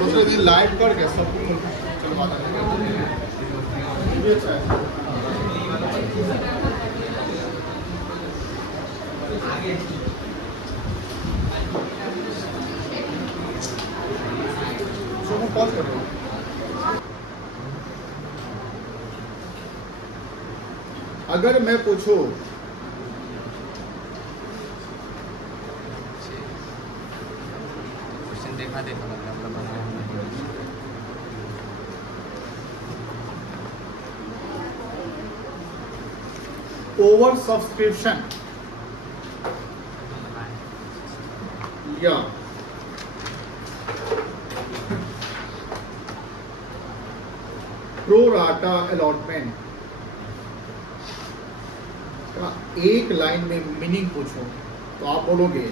सोच रहे लाइट करके सबको चलवा देंगे, ये भी अच्छा है। पॉज कर रहा हूँ। अगर मैं पूछूं क्वेश्चन देखा ओवर सब्सक्रिप्शन या प्रो राटा अलॉटमेंट का एक लाइन में मीनिंग पूछो तो आप बोलोगे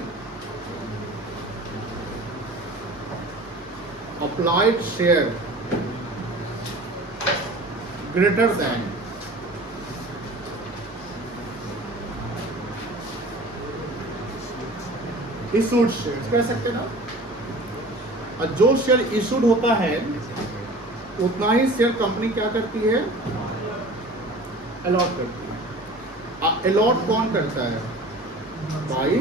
applied share greater than issued share, कह सकते ना। और जो शेयर इशूड होता है उतना ही शेयर कंपनी क्या करती है, अलॉट करती है। अलॉट कौन करता है, बाई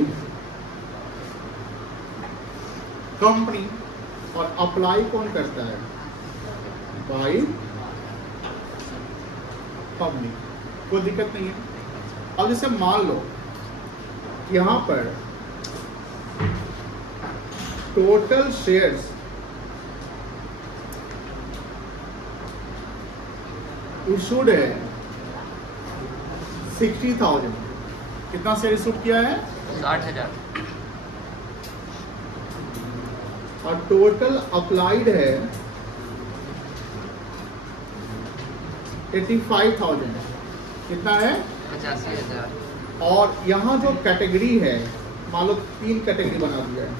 कंपनी, और अप्लाई कौन करता है, बाई पब्लिक। कोई दिक्कत नहीं है। अब जैसे मान लो यहां पर टोटल शेयर्स इशूड है 60,000। कितना शेयर इशूड किया है, 60,000। और टोटल अप्लाइड है 85,000। कितना है, 85,000। और यहाँ जो कैटेगरी है मान लो 3 कैटेगरी बना दिया है,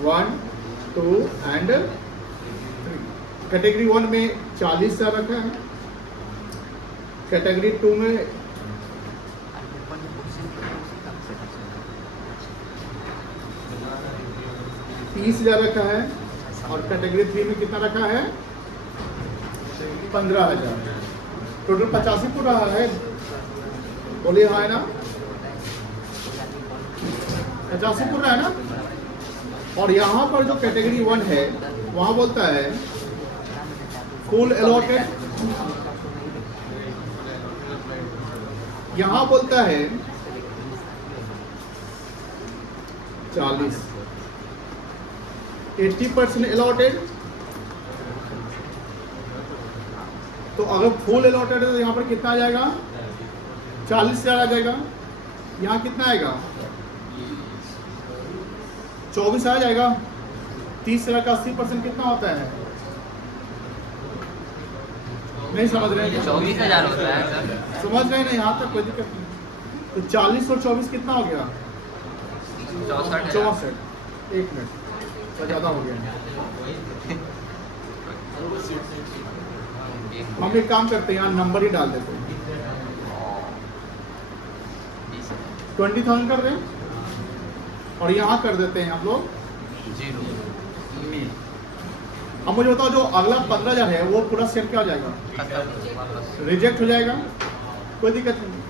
1, 2 एंड 3। कैटेगरी 1 में 40,000 रखा है, कैटेगरी 2 में 30,000 रखा है, और कैटेगरी 3 में कितना रखा है, 15,000। टोटल 85 को रहा है, बोलिए हाँ है ना, 85 को रहा है ना। और यहाँ पर जो कैटेगरी 1 है वहाँ बोलता है फुल अलॉटेड, यहाँ बोलता है 40, 80% अलॉटेड। तो अगर फुल अलॉटेड है तो यहाँ पर कितना आ जाएगा, 40,000 आ जाएगा। यहाँ कितना आएगा, 24 आ जाएगा। 30,000 का 80% कितना होता है, नहीं समझ रहे हैं, 24,000 होता है सर। समझ रहे हैं ना, यहाँ तक कोई दिक्कत नहीं। तो 40 और 24 कितना हो गया, 64। 1 मिनट तो ज़्यादा हो गया। हम एक काम करते हैं, यहाँ नंबर ही डाल देते हैं, 20,000 कर दें, और यहाँ कर देते हैं हम लोग 0। अब मुझे बताओ जो अगला 15,000 है वो पूरा शेयर क्या हो जाएगा, रिजेक्ट हो जाएगा, कोई दिक्कत नहीं।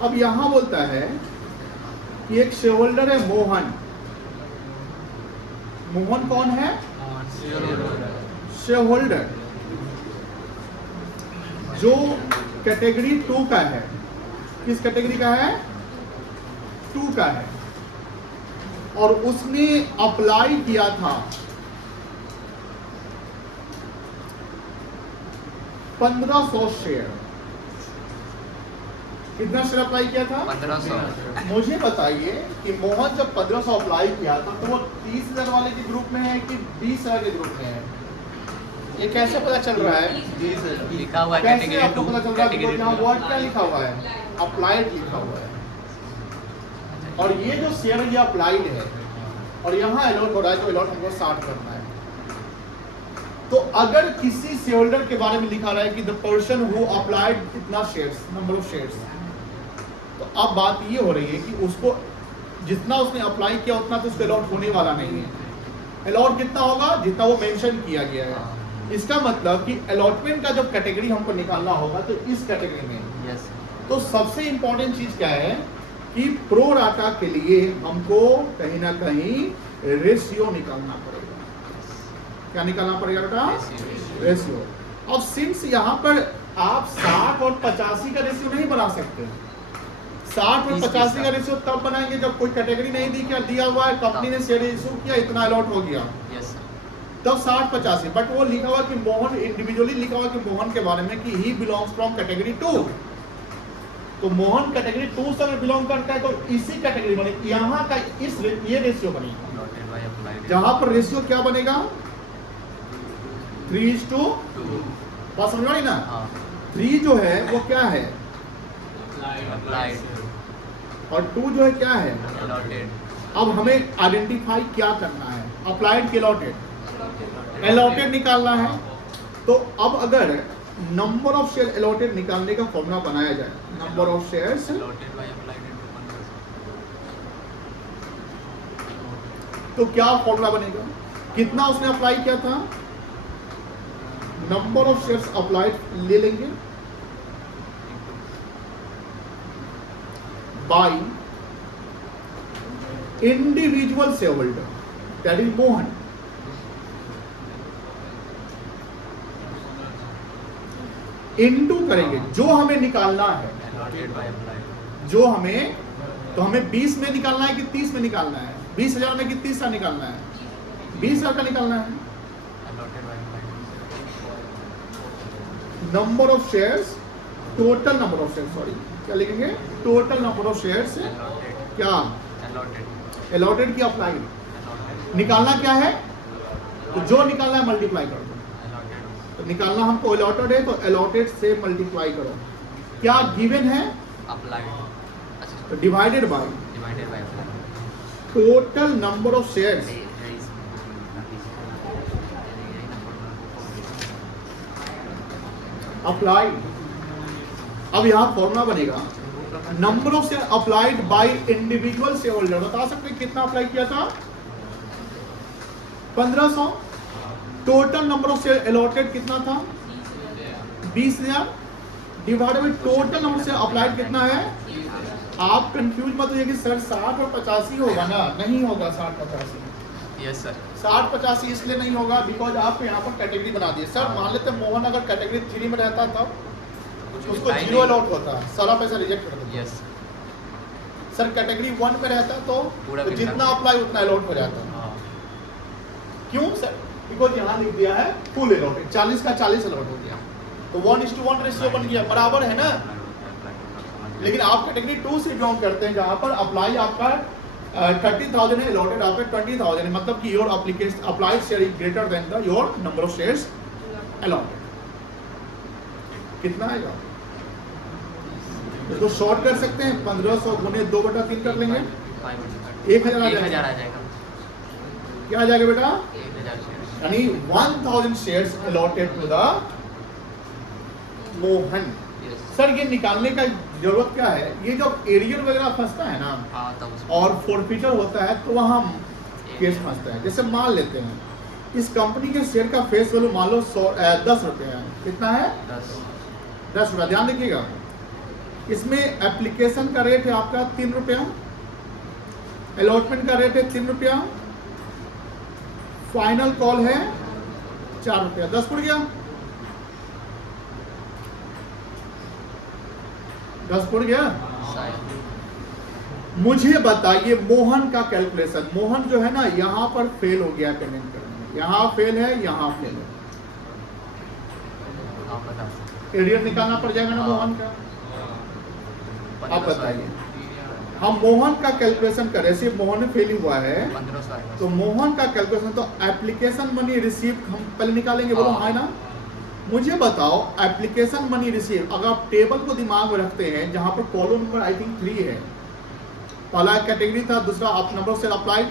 अब यहाँ बोलता है कि एक शेयर होल्डर है मोहन। मोहन कौन है, शेयर होल्डर, जो कैटेगरी 2 का है। किस कैटेगरी का है, 2 का है, और उसने अप्लाई किया था 1500 शेयर। कितना शेयर अप्लाई किया था, 1500। मुझे बताइए कि मोहन जब 1500 अप्लाई किया था तो वो 30,000 वाले के ग्रुप में है कि 20,000 के ग्रुप में है, ये कैसे पता चल रहा है, लिखा हुआ है कैसे कैटेगरी आपको 2। पता चल रहा है, यहाँ वर्ड क्या लिखा हुआ है, अप्लाइड लिखा हुआ है। और ये जो शेयर है ये अप्लाइड है, और यहाँ अलॉट हो रहा है, तो अलॉट हमको 60 करना है। तो अगर किसी शेयर होल्डर के बारे में लिखा रहा है कि द पर्सन हु अप्लाइड इतना शेयर्स, नंबर ऑफ शेयर्स, तो अब बात ये हो रही है कि उसको जितना उसने अप्लाई किया उतना तो उसको अलॉट होने वाला नहीं है। अलॉट कितना होगा जितना वो मेंशन किया गया है। इसका मतलब कि अलॉटमेंट का जब कैटेगरी हमको निकालना होगा तो इस कैटेगरी में यस तो सबसे इंपॉर्टेंट चीज क्या है कि प्रो राटा के लिए हमको कहीं ना कहीं रेशियो निकालना पड़ेगा। क्या निकालना पड़ेगा बेटा? रेशियो। अब सिंस यहाँ पर आप 60 और 85 का रेशियो नहीं बना सकते। 60 और 85 का रेशियो तब बनाएंगे जब कोई कैटेगरी नहीं दिया हुआ है, कंपनी ने शेयर इशू किया, इतना अलॉट हो गया, यस तब 60-85। बट वो लिखा हुआ कि मोहन इंडिविजुअली लिखा हुआ कि मोहन के बारे में कि ही बिलोंग्स फ्रॉम कैटेगरी 2, तो मोहन कैटेगरी 2 से बिलोंग करता है, तो इसी कैटेगरी बने यहाँ का ये रेशियो बनेगा, जहां पर रेशियो क्या बनेगा 3:2। बात समझ में ना? 3 जो है वो क्या है और 2 जो है क्या है अलॉटेड। अब हमें आइडेंटिफाई क्या करना है, अप्लाइड के अलॉटेड। अलॉटेड निकालना है, तो अब अगर नंबर ऑफ शेयर अलॉटेड निकालने का फॉर्मूला बनाया जाए, नंबर ऑफ शेयर्स तो क्या फॉर्मूला बनेगा, कितना उसने अप्लाई किया था, नंबर ऑफ शेयर्स अप्लाइड ले लेंगे by individual share holder that is Mohan, into करेंगे जो हमें निकालना है, जो हमें तो हमें 20 में निकालना है कि 30 में निकालना है, 20,000 में कि 30 का निकालना है, 20,000 का निकालना है। Number of shares, total number of shares, sorry क्या लिखेंगे, टोटल नंबर ऑफ शेयर्स क्या अलॉटेड की अप्लाइड निकालना क्या है, तो जो निकालना है मल्टीप्लाई कर दो, तो निकालना हमको अलॉटेड है तो अलॉटेड से मल्टीप्लाई करो, क्या गिवन है अप्लाइड, तो divided by total number of shares applied. अब यहाँ फॉर्मूला बनेगा number of share applied by individual share holder. बता सकते हैं कितना अप्लाई किया था 1500, total number of share allotted कितना था 20,000 डिवाइडेड बाय टोटल नंबर से अप्लाइड कितना है। आप कंफ्यूज मत होइए कि सर 60 और 85 होगा ना, नहीं होगा 60-85। यस सर 60-85 इसलिए नहीं होगा बिकॉज आप यहाँ पर कैटेगरी बना दिए। सर मान लेते मोहन अगर कैटेगरी 3 में रहता था उसको 0 अलॉट होता, सारा पैसा रिजेक्ट कर देता। यस सर कैटेगरी 1 में रहता तो जितना अप्लाई उतना अलॉट हो जाता। क्यों सर? बिकॉज यहाँ लिख दिया है फुल अलॉटेड, 40 का 40 अलॉट हो गया, तो 1:1 रेशियो बन गया, बराबर है ना। लेकिन आप कैटेगरी 2 से बिलोंग करते हैं जहाँ पर अप्लाई आपका 30,000 है, अलॉटेड आपका 20,000 है, मतलब कि your application applied share is greater than the your number of shares allotted. कितना आएगा? इसको शॉर्ट कर सकते हैं, 1500 गुने 2/3 कर लेंगे, 1,000 आ जाएगा। क्या आ जाएगा बेटा? यानी 1000 shares allotted to the Mohan. Sir ये निकालने का जरूरत क्या है, ये जो एरियर वगैरह फंसता है ना और फोरफीचर होता है तो वहाँ केस फंसता है। जैसे मान लेते हैं इस कंपनी के शेयर का फेस वैल्यू मान लो 10 रुपये है, कितना है 10 रुपया। ध्यान रखिएगा इसमें एप्लीकेशन का रेट है आपका 3 रुपया, अलॉटमेंट का रेट है 3 रुपया, फाइनल कॉल है 4 रुपया, 10 पड़ गया, 10 पड़ गया। मुझे बताइए मोहन का कैलकुलेशन, मोहन जो है ना यहाँ पर फेल हो गया पेमेंट करने में, यहाँ फेल है, यहाँ फेल है, एरियर निकालना पड़ जाएगा ना मोहन का। आप बताइए हम मोहन का कैलकुलेशन करें, सिर्फ मोहन फेल हुआ है तो मोहन का कैलकुलेशन तो एप्लीकेशन मनी रिसीव हम पहले निकालेंगे, बोलो हाँ ना। मुझे बताओ एप्लीकेशन मनी रिसीव, अगर आप टेबल को दिमाग में रखते हैं जहां पर कॉलम नंबर आई थिंक 3 है, पहला कैटेगरी था, दूसरा आप नंबर ऑफ शेयर अप्लाइड,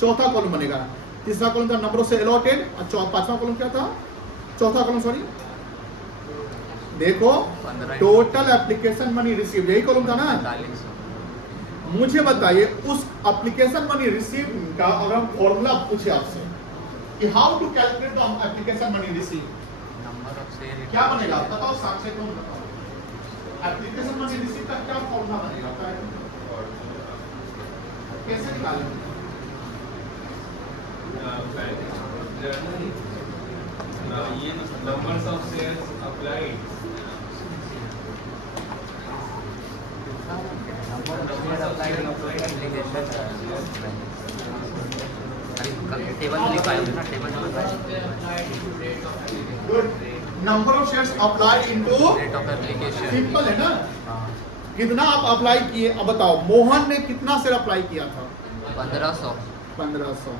चौथा कॉलम बनेगा, तीसरा कॉलम था नंबर ऑफ शेयर अलॉटेड और पांचवा कॉलम क्या था, चौथा कॉलम सॉरी देखो टोटल एप्लीकेशन मनी रिसीव, यही कॉलम था ना। मुझे बताइए उस एप्लीकेशन मनी रिसीव का अगर हम फॉर्मूला पूछे आपसे कि how to calculate the application money receive. Number of share क्या बनेगा बताओ, साक्षी तुम बताओ, एप्लीकेशन मनी रिसीव का क्या फॉर्मूला बनेगा, कैसे निकालेंगे? ये numbers of shares applied. Table में लिखा है ना, table number good, number of shares apply into rate of application. Simple है ना, कितना आप अप्लाई किए। अब बताओ मोहन ने कितना शेयर अप्लाई किया था? 1500 1500।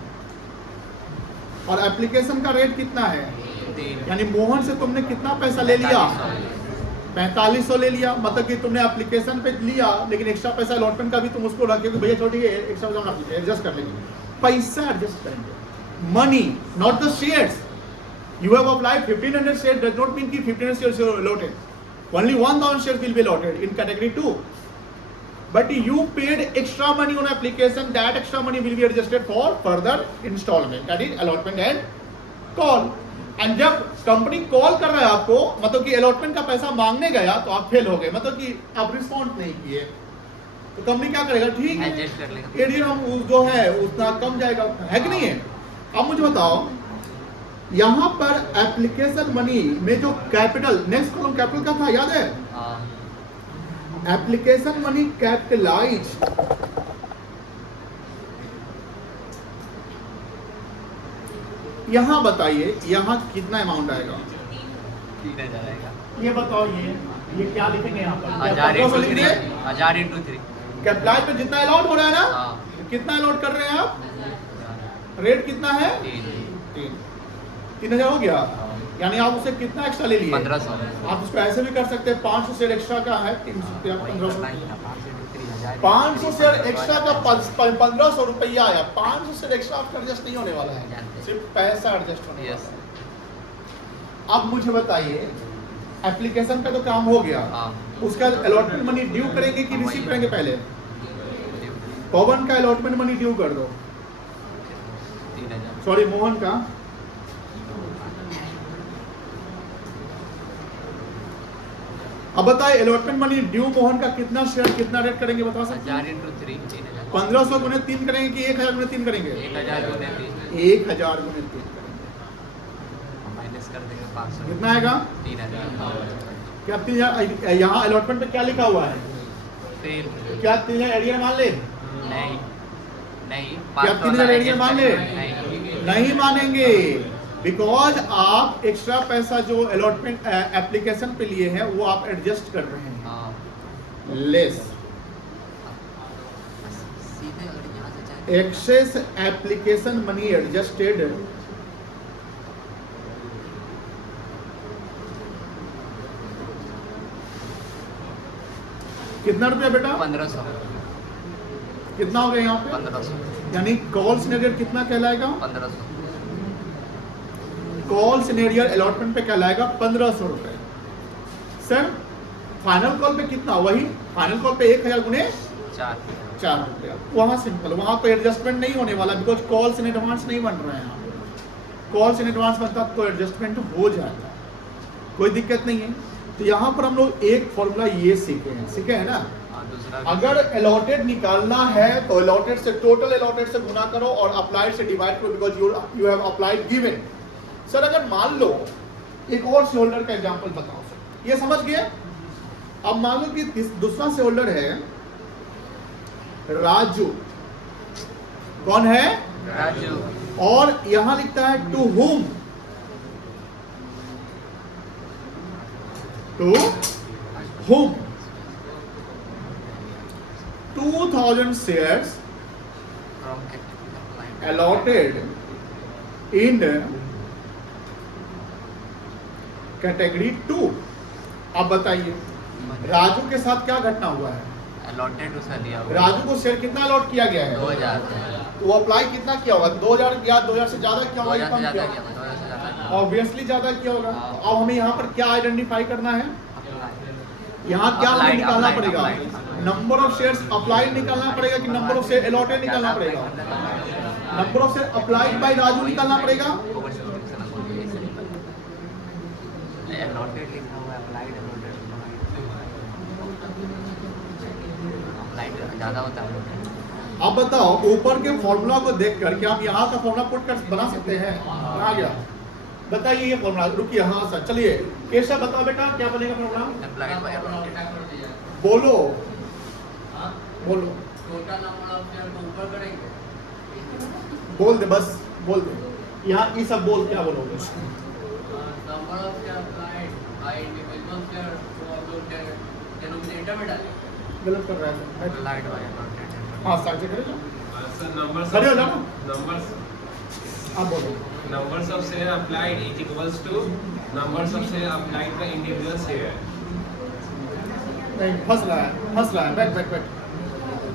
और एप्लीकेशन का रेट कितना है? 3 यानी मोहन से तुमने कितना पैसा ले लिया? 4500 ले लिया। मतलब कि तुमने एप्लीकेशन पे लिया, लेकिन एक्स्ट्रा पैसा अलॉटमेंट का भी तुम उसको रखे, भैया छोटी एक्स्ट्रा पैसा एडजस्ट कर लेंगे, पैसा एडजस्ट करेंगे। Money not the shares. You have applied 1500 share does not mean कि 1500 shares are allotted. Only 1000 shares will be allotted in category 2. But you paid extra money on application. That extra money will be adjusted for further installment. That is allotment and call. And जब company call कर रहा है आपको, मतलब कि allotment का पैसा मांगने गया तो आप फेल हो गए, मतलब कि आप रिस्पॉन्ड नहीं किए, तो कंपनी क्या करेगा? ठीक है, एडजस्ट कर लेगा। एडीएम हम जो है उतना कम जाएगा, है कि नहीं है? अब मुझे बताओ, यहाँ पर एप्लीकेशन मनी में जो कैपिटल, नेक्स्ट कॉलम कैपिटल का था, याद है? एप्लीकेशन मनी कैपिटलाइज, यहाँ बताइए यहाँ कितना अमाउंट आएगा? 3000 आएगा। ये बताओ, ये क्या लिखेंगे यहाँ पर? 1000 1500 लिख × दिए? 3 1000 × 3 कैपिटलाइज पे जितना अलॉट हो रहा है ना, हाँ। कितना अलॉट कर रहे हैं आप? रेट कितना है? 3000 हो गया। यानी आप उसे कितना एक्स्ट्रा ले लिए? 1500। आप उसको ऐसे भी कर सकते हैं, 500 शेयर एक्स्ट्रा का है 300, 1500। 500 शेयर एक्स्ट्रा का 1500 रुपया आया। 500 शेयर एक्स्ट्रा आपका एडजस्ट नहीं होने वाला है, सिर्फ पैसा एडजस्ट होने वाला है। अब मुझे बताइए, एप्लीकेशन का तो काम हो गया, उसका अलॉटमेंट मनी ड्यू करेंगे कि रिसीव करेंगे? पहले पवन का अलॉटमेंट मनी ड्यू कर दो, 3000। सॉरी मोहन का। अब बताइए अलॉटमेंट मनी ड्यू मोहन का कितना शेयर कितना रेट करेंगे, बता सकते हैं? 1000 × 3 3000। 1500 गुने 3 करेंगे कि 1000 गुने 3 करेंगे? 1000 × 3 1000 गुने 3 करेंगे। माइनस कर देंगे 500। कितना आएगा? 3000। क्या 3000? यहाँ अलॉटमेंट पे क्या लिखा हुआ है? फिर क्या 3000 एरिया मान ले? नहीं नहीं, क्या 3000 एरिया मान ले? नहीं। नहीं मानेंगे, बिकॉज आप एक्स्ट्रा पैसा जो अलॉटमेंट एप्लीकेशन पे लिए हैं वो आप एडजस्ट कर रहे हैं, लेस। सीधे अगर यहाँ से चाहे एक्सेस एप्लीकेशन मनी एडजस्टेड कितना रुपया बेटा? 1500। कितना हो गया यहाँ पे? 1500। यानी कॉल सिनेरियर कितना कहलाएगा? 1500। कॉल सिनेरियर अलॉटमेंट पे कहलाएगा 1500 रुपए। सर फाइनल कॉल पे कितना? वही फाइनल कॉल पे 1000 गुने 4 रुपया। वहां सिंपल, वहां कोई एडजस्टमेंट नहीं होने वाला, बिकॉज कॉल्स इन एडवांस नहीं बन रहे हैं। कॉल्स इन एडवांस बनता तो एडजस्टमेंट हो जाएगा, कोई दिक्कत नहीं है। तो यहाँ पर हम लोग एक फॉर्मूला ये सीखे हैं ना, अगर अलॉटेड निकालना है तो अलॉटेड से, टोटल अलॉटेड से गुना करो और अप्लाइड से डिवाइड करो, because you have applied given. Sir अगर मान लो एक और शेयर होल्डर का एग्जांपल बताओ सर, ये समझ गया? अब मान लो कि दूसरा शेयर होल्डर है राजू। कौन है? राजू। और यहां लिखता है to whom, to whom 2000 shares allotted in category 2। अब बताइए राजू के साथ क्या घटना हुआ है? अलॉटेड उसका दिया हुआ। राजू को शेयर कितना अलॉट किया गया है? 2000। वो अप्लाई कितना किया होगा? 2000 या 2000 से ज्यादा किया होगा? 2000 से कम ज्यादा किया किया, होगा? 2000 से ज्यादा। ऑब्वियसली ज्यादा किया होगा। अब हमें यहाँ पर क्या आइडेंटिफाई करना है? यहाँ क्या हमें Applied, निकालना applied, पड़ेगा? applied. Number of shares applied निकालना पड़ेगा कि नंबर ऑफ शेयर अलॉटेड निकालना पड़ेगा? Number of share applied by Raju निकालना पड़ेगा। अलॉटेड लिखा हुआ है, अप्लाइड अप्लाइड ज़्यादा होता है। आप बताओ ऊपर के फॉर्मूला को देखकर क्या हम यहाँ का फॉर्मूला पुट कर बना सकते हैं? आ गया, बताइए ये फॉर्मूला। रुकिए, हाँ सर, चलिए केशव बताओ बेटा क्या बनेगा फॉर्मूला? Applied by allotted. बोलो बोलो, टोटल नंबर ऑफ शेयर को ऊपर करेंगे। बोल दे, बस बोल दे। यहाँ ये सब बोल, क्या बोलोगे? Number of share applied by individual share को अपलोड डिनोमिनेटर में डालेंगे। गलत कर रहा है। Applied by allotted. हाँ सर, करेगा। सर numbers खड़े हो of जाओ। numbers आप बोलो। numbers of share applied is equals to numbers of share applied by individual share. नहीं, फंस रहा है। बैठ बैठ बैठ,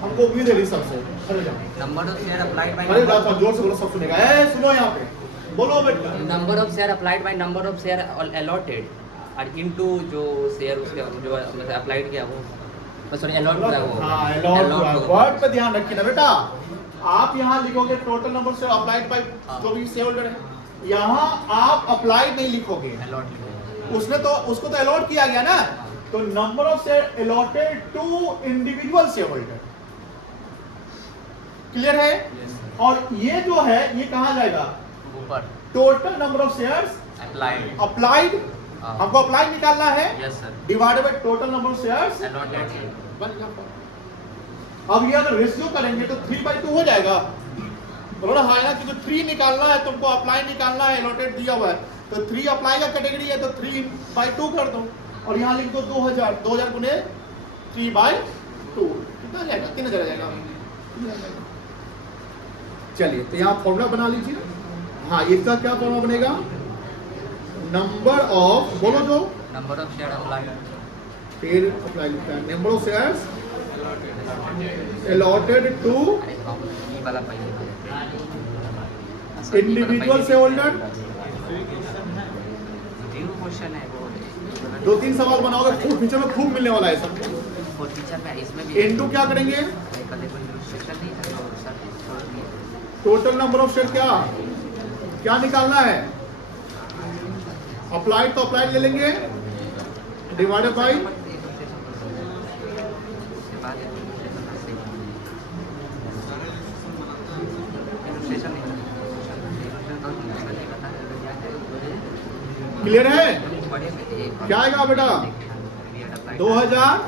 हमको उम्मीद है सबसे। खड़े हो जाओ। Number of share applied by खड़े हो जाओ, जोर से बोलो, सब सुनेगा। ए सुनो, यहाँ पे बोलो बेटा। Number of share applied by number of share allotted और इनटू जो शेयर उसके जो मतलब अप्लाइड किया वो, सॉरी अलॉट हुआ वो। हाँ, अलॉट हुआ। वर्ड पे ध्यान रखिए ना बेटा। आप यहाँ लिखोगे टोटल नंबर से अप्लाइड बाय जो भी शेयर होल्डर है। यहाँ आप अप्लाइड नहीं लिखोगे, अलॉट उसने तो उसको तो अलॉट किया गया ना। तो number of share allotted to individual share holder. Clear है? और ये जो है ये कहाँ जाएगा? ऊपर total number of shares applied. Applied, हमको अप्लाइड निकालना है, yes sir. Divided by total number of shares allotted. बन गया। अब ये अगर रेशियो करेंगे तो 3/2 हो जाएगा। बोलो हाँ ना, कि जो 3 निकालना है तुमको, अप्लाई निकालना है, अलॉटेड दिया हुआ है तो 3 अप्लाई का कैटेगरी है तो 3/2 कर दो और यहाँ लिख दो 2000। 2000 गुने 3/2 कितना जाएगा? 3000 आ जाएगा। चलिए, तो यहाँ फॉर्मूला बना लीजिए। हाँ, इसका क्या फॉर्मूला बनेगा? नंबर ऑफ, बोलो जो नंबर ऑफ शेयर अप्लाइड। फिर अप्लाई लिखता है, number of shares allotted to ये वाला पहले individual shareholder। ड्यू क्वेश्चन है वो। 2-3 सवाल बनाओगे, खूब फ्यूचर में खूब मिलने वाला है सबको। वो टीचर में इसमें भी इनटू क्या करेंगे? कल कोई रिस्ट्रिक्शन नहीं है तो सर छोड़ दिए। टोटल नंबर ऑफ शेयर क्या निकालना है? अप्लाइड तो अप्लाइड ले लेंगे, डिवाइडेड बाय क्लियर है? क्या आएगा बेटा? 2000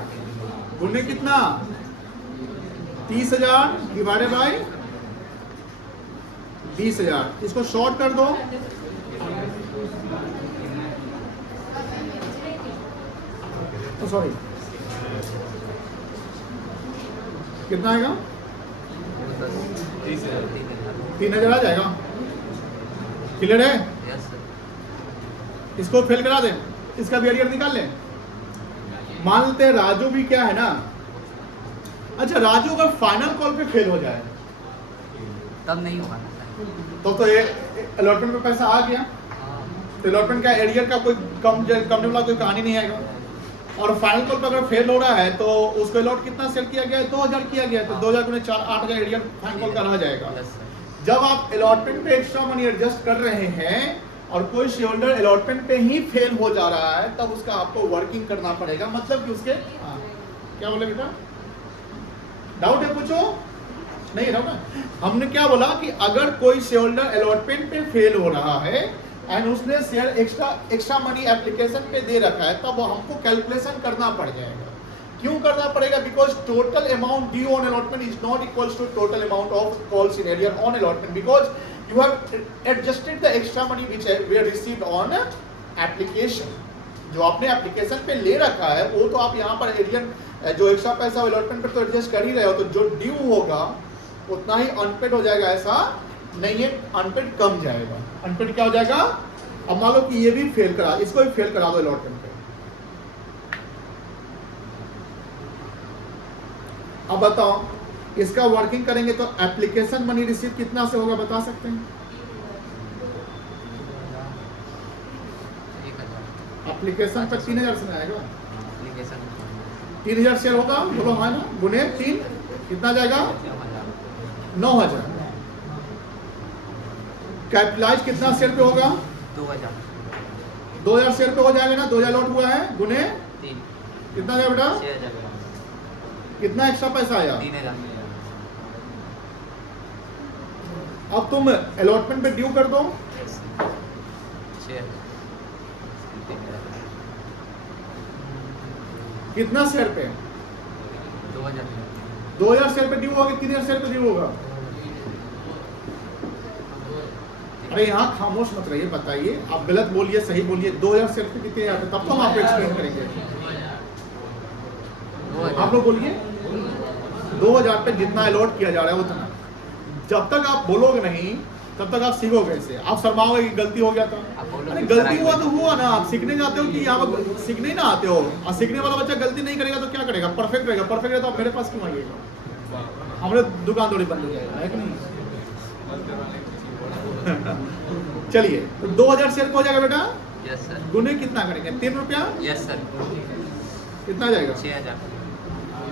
गुने कितना? 30,000 डिवाइडेड बाय 20,000। इसको शॉर्ट कर दो। सॉरी, कितना आएगा? 3,000 आ जाएगा। क्लियर है? Yes sir. इसको फेल करा दें, इसका भी एरियर निकाल लें। मान लेते हैं राजू भी क्या है ना, अच्छा राजू अगर फाइनल कॉल पे फेल हो जाए तब नहीं होगा ना सर। तो ये अलॉटमेंट में पैसा आ गया, तो अलॉटमेंट का एरियर का कोई कम वाला कोई कहानी नहीं आएगा। और फाइनल कॉल पे अगर फेल हो रहा है तो उसको अलॉट कितना सेल किया गया है? 2000 किया गया है, तो 2000 गुने 4 8,000 एरियर फाइनल कॉल का रह जाएगा। Yes sir. जब आप अलॉटमेंट पे एक्स्ट्रा मनी एडजस्ट कर रहे हैं और कोई शेयर होल्डर अलॉटमेंट पे ही फेल हो जा रहा है, तब उसका आपको वर्किंग करना पड़ेगा। मतलब कि उसके क्या बोले बेटा? डाउट है, पूछो। नहीं डाउट ना? हमने क्या बोला कि अगर कोई शेयर होल्डर अलॉटमेंट पे फेल हो रहा है एंड उसने शेयर एक्स्ट्रा मनी एप्लीकेशन पे दे रखा है, तब वो हमको कैलकुलेशन करना पड़ जाएगा। क्यों करना पड़ेगा? Because total amount due on allotment is not equals to total amount of calls in arrear on allotment, because you have adjusted the extra money which were received on application। जो आपने application पे ले रखा है वो तो आप यहाँ पर एरियर जो एक्स्ट्रा पैसा अलॉटमेंट पे तो एडजस्ट कर ही रहे हो, तो जो ड्यू होगा उतना ही अनपेड हो जाएगा। ऐसा नहीं है, अनपेड कम जाएगा। अनपेड क्या हो जाएगा? अब मान लो कि ये भी फेल करा, इसको भी फेल करा दो अलॉटमेंट पे। अब बताओ इसका वर्किंग करेंगे तो एप्लीकेशन मनी रिसीव कितना से होगा बता सकते हैं? एप्लीकेशन पर 3,000 से आएगा। एप्लीकेशन 3000 शेयर होगा, बोलो हाँ ना, गुने 3 कितना जाएगा 9000। कैपिटलाइज कितना शेयर पे होगा 2000 2000 शेयर पे हो जाएगा ना, 2000 लॉट हुआ है, गुने 3 कितना जाएगा बेटा, 6000 कितना एक्स्ट्रा पैसा आया। 3000 अब तुम अलॉटमेंट पे ड्यू कर दो, शेयर कितना शेयर पे 2000 शेयर पे ड्यू होगा, कितने शेयर पे ड्यू होगा। अरे यहाँ खामोश मत रहिए, बताइए आप गलत बोलिए सही बोलिए, 2000 शेयर पे कितने आते, तब तो हम आपको एक्सप्लेन करेंगे। आप लोग बोलिए 2000 पे जितना अलॉट किया जा रहा है उतना, जब तक आप बोलोगे नहीं तब तक आप सीखोगे इसे। आप शर्माओगे कि गलती हो गया था, अरे गलती हुआ तो हुआ ना, आप सीखने जाते हो कि यहाँ पर सीखने ही ना आते हो। और सीखने वाला बच्चा गलती नहीं करेगा तो क्या करेगा, परफेक्ट रहेगा, परफेक्ट रहेगा तो आप मेरे पास क्यों आइएगा, हमारे दुकान थोड़ी बंद हो जाएगा, है कि नहीं। चलिए तो 2000 शेयर हो जाएगा बेटा, यस सर, गुने कितना करेंगे 3 रुपया, यस सर, कितना जाएगा। 6000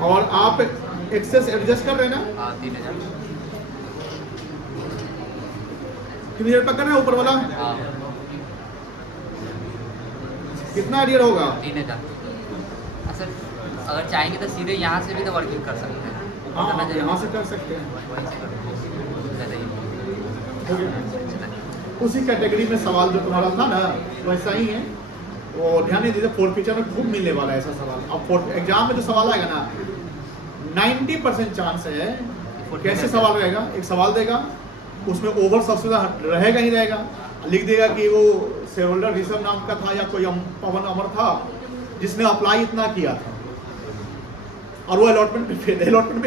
और आप एक्सेस एडजस्ट कर रहे हैं ना, हाँ 3000 3000 पकड़ रहे हैं ऊपर वाला, हाँ कितना एरियर होगा 3000। सर अगर चाहेंगे तो सीधे यहाँ से भी तो वर्किंग कर सकते हैं, ऊपर हाँ करना आप चाहिए, यहाँ से कर सकते हैं। वहीं से करो। हो गया। उसी कैटेगरी में सवाल जो तुम्हारा था ना वैसा ही है, वो ध्यान नहीं दीजिए, फोर्थ फीचर में खूब मिलने वाला है ऐसा सवाल। अब फोर्थ एग्जाम में जो सवाल आएगा ना 90% चांस है, कैसे सवाल रहेगा, एक सवाल देगा उसमें ओवर सब्सिडी रहेगा ही रहेगा, लिख देगा कि वो शेयर होल्डर ऋषभ नाम का था या कोई पवन अमर था जिसने अप्लाई इतना किया था, और वो अलॉटमेंट पे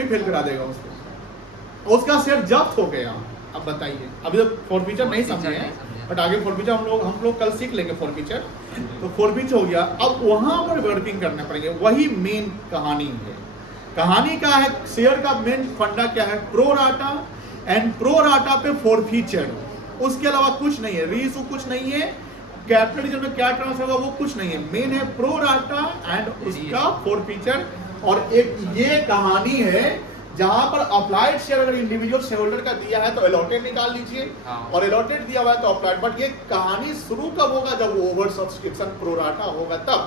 फेल करा देगा उसको, और उसका शेयर जब्त हो गया। अब बताइए, अभी तो फोर फीचर नहीं समझे हैं, बट आगे फोर फीचर हम लोग कल सीख लेंगे फोर फीचर। तो फोर फीचर हो गया, अब वहां पर वर्किंग करने पड़ेंगे, वही मेन कहानी है। कहानी का है, शेयर का मेन फंडा क्या है, pro rata and pro rata पे फोर फीचर, उसके अलावा कुछ नहीं है, रीइशू कुछ नहीं है, कैपिटल रिजर्व में क्या ट्रांसफर होगा वो कुछ नहीं है, मेन है प्रो राटा एंड उसका फोर फीचर। और एक ये कहानी है जहां पर अप्लाइड शेयर अगर इंडिविजुअल शेयर होल्डर का दिया है तो अलॉटेड निकाल लीजिए, और अलॉटेड दिया हुआ है तो अप्लाइड। बट ये कहानी शुरू कब होगा, जब वो ओवर सब्सक्रिप्शन प्रो राटा होगा तब।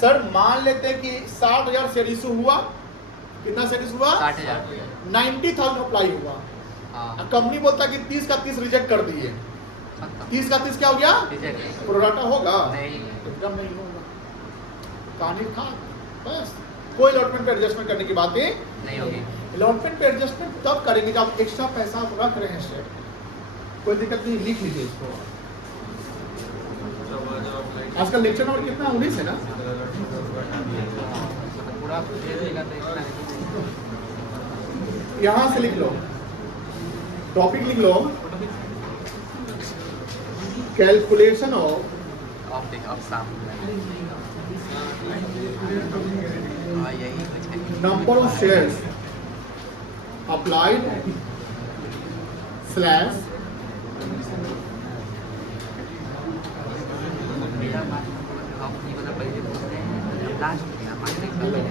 सर मान लेते हैं कि 60,000 शेयर इशू हुआ, कितना शेयर इशू हुआ 60,000, 90,000 अप्लाई हुआ, कंपनी बोलता है कि 30 का 30 रिजेक्ट कर दिए, 30 का 30 क्या हो गया, प्रो राटा होगा एकदम नहीं होगा, कहानी था बस। कोई अलॉटमेंट पे एडजस्टमेंट करने की बातें नहीं होगी। अलॉटमेंट पे एडजस्टमेंट तब करेंगे जब एक्स्ट्रा पैसा आप रख रहे हैं शेयर, कोई दिक्कत नहीं, लिख लीजिए इसको। आजकल लेक्चर नंबर कितना 19 है ना, पूरा दे देगा तो इतना यहाँ से लिख लो, टॉपिक लिख लो, कैलकुलेशन ऑफ यही कुछ है। Number of shares applied slash मेरा मानना आप नहीं बता पहले बोलते हैं लास्ट में हमारे एग्जाम में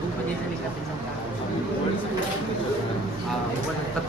2 बजे से लेकर 7 तक